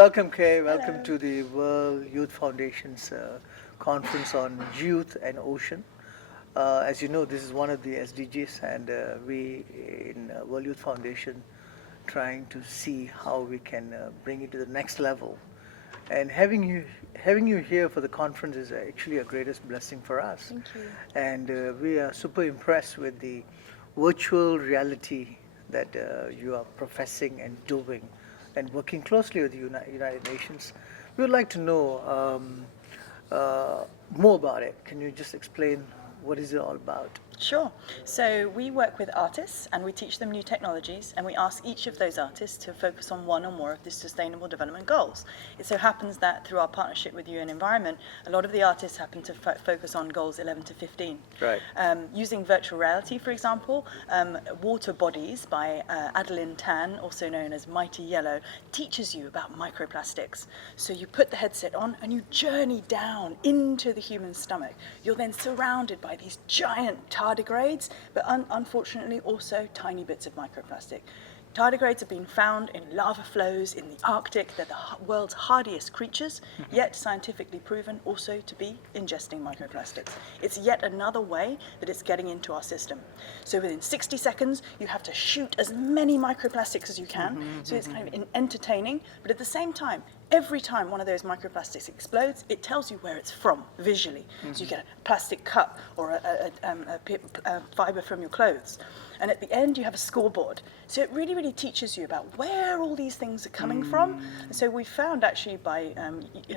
Welcome, Kay. Welcome Hello. to the World Youth Foundation's conference on youth and ocean. As you know, this is one of the SDGs, and we in World Youth Foundation trying to see how we can bring it to the next level. And having you here for the conference is actually a greatest blessing for us. Thank you. And we are super impressed with the virtual reality that you are professing and doing, and working closely with the United Nations. We would like to know more about it. Can you just explain what is it all about? Sure. So we work with artists and we teach them new technologies, and we ask each of those artists to focus on one or more of the Sustainable Development Goals. It so happens that through our partnership with UN Environment, a lot of the artists happen to focus on goals 11 to 15. Right. Using virtual reality, for example, Water Bodies by Adeline Tan, also known as Mighty Yellow, teaches you about microplastics. So you put the headset on and you journey down into the human stomach. You're then surrounded by these giant tardigrades, but unfortunately also tiny bits of microplastic. Tardigrades have been found in lava flows in the Arctic. They're the world's hardiest creatures, yet scientifically proven also to be ingesting microplastics. It's yet another way that it's getting into our system. So within 60 seconds, you have to shoot as many microplastics as you can. So it's kind of entertaining, but at the same time, every time one of those microplastics explodes, it tells you where it's from visually. So you get a plastic cup or a fiber from your clothes. And at the end, you have a scoreboard. So it really, really teaches you about where all these things are coming from. And so we found actually by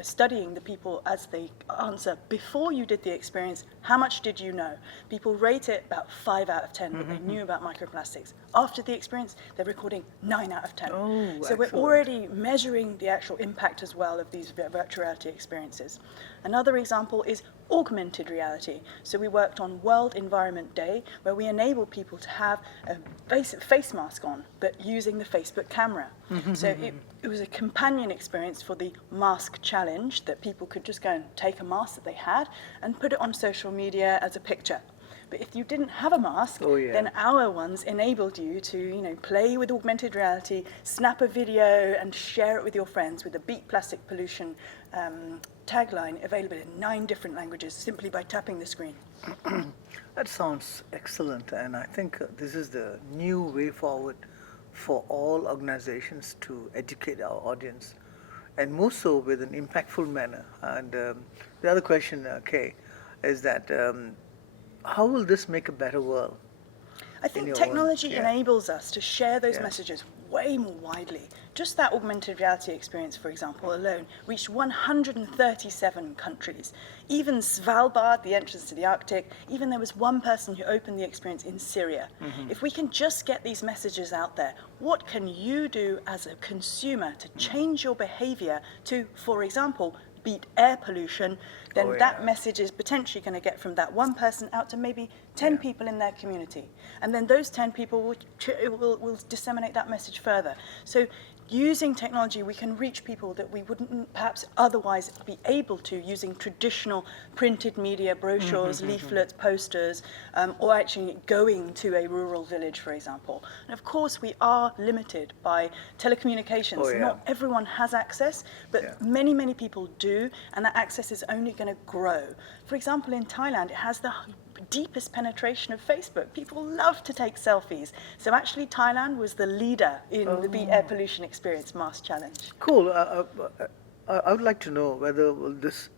studying the people as they answer, before you did the experience, how much did you know? People rate it about 5 out of 10 that they knew about microplastics. After the experience, they're recording 9 out of 10. Oh, so excellent. we're already measuring the actual impact as well of these virtual reality experiences. Another example is augmented reality. So we worked on World Environment Day, where we enable people to have a face mask on, but using the Facebook camera. So it was a companion experience for the mask challenge, that people could just go and take a mask that they had and put it on social media as a picture. But if you didn't have a mask, then our ones enabled you to, play with augmented reality, snap a video and share it with your friends with a Beat Plastic Pollution tagline available in 9 different languages simply by tapping the screen. That sounds excellent, and I think this is the new way forward for all organizations to educate our audience, and more so with an impactful manner. And the other question, Kay, is that how will this make a better world? I think technology enables us to share those messages way more widely. Just that augmented reality experience, for example, alone reached 137 countries. Even Svalbard, the entrance to the Arctic, even there was one person who opened the experience in Syria. If we can just get these messages out there, what can you do as a consumer to change your behavior to, for example, beat air pollution, then that message is potentially going to get from that one person out to maybe 10 people in their community. And then those 10 people will disseminate that message further. So using technology, we can reach people that we wouldn't perhaps otherwise be able to using traditional printed media, brochures, leaflets, posters, or actually going to a rural village, for example. And of course, we are limited by telecommunications. Not everyone has access, but many, many people do, and that access is only going to grow. For example, in Thailand, it has the deepest penetration of Facebook. People love to take selfies. So actually Thailand was the leader in the Beat Air Pollution Experience Mask Challenge. Cool. I would like to know whether this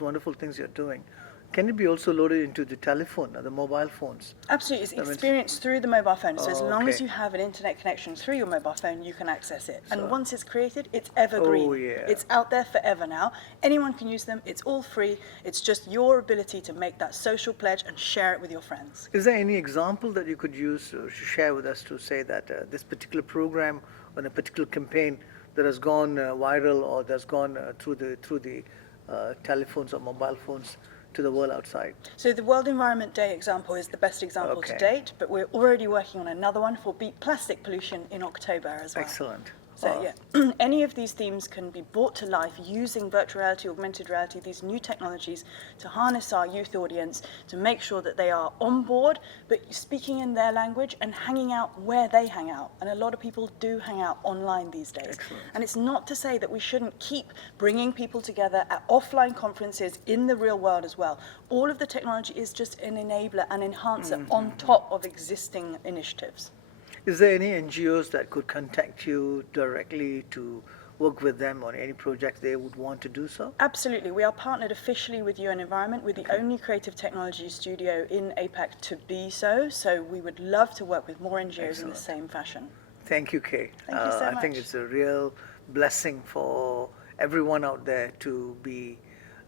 wonderful things you're doing, can it be also loaded into the telephone, the mobile phones? Absolutely. It's experienced through the mobile phone. So as long as you have an internet connection through your mobile phone, you can access it. And once it's created, it's evergreen. It's out there forever now. Anyone can use them. It's all free. It's just your ability to make that social pledge and share it with your friends. Is there any example that you could use or share with us to say that this particular program or a particular campaign that has gone viral or that's gone through the telephones or mobile phones to the world outside? So the World Environment Day example is the best example to date, but we're already working on another one for Beat Plastic Pollution in October as well. Excellent. So yeah, any of these themes can be brought to life using virtual reality, augmented reality, these new technologies to harness our youth audience, to make sure that they are on board, but speaking in their language and hanging out where they hang out. And a lot of people do hang out online these days. Excellent. And it's not to say that we shouldn't keep bringing people together at offline conferences in the real world as well. All of the technology is just an enabler and enhancer on top of existing initiatives. Is there any NGOs that could contact you directly to work with them on any projects they would want to do so? Absolutely. We are partnered officially with UN Environment. We're the only creative technology studio in APAC to be so. So we would love to work with more NGOs in the same fashion. Thank you, Kay. Thank you so much. I think it's a real blessing for everyone out there to be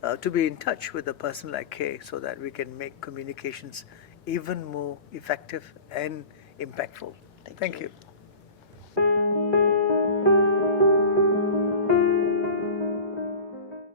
in touch with a person like Kay, so that we can make communications even more effective and impactful. Thank you.